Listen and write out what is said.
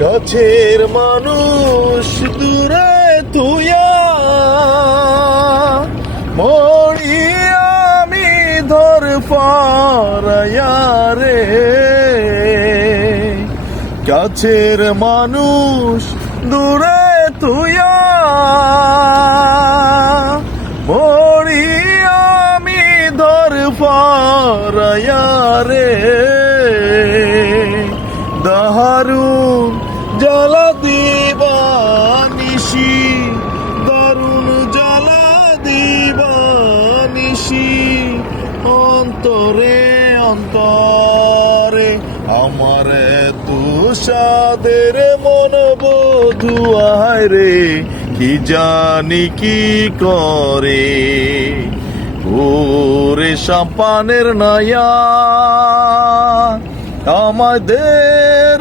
কাছের মানুষ দূরে তুইয়া মরি আমি ধর পারায়া রে। কাছের মানুষ দূরে তুইয়া মরি আমি ধর পারায়া রে। দারুণ জ্বালা দিবা নিশি, দারুণ জ্বালা দিবা নিশি, অন্তরে অন্তরে আমার তুষাদের মন বধুয়ায় রে। কি জানি কি করে ওরে সাম্পানের নয়া আমাদের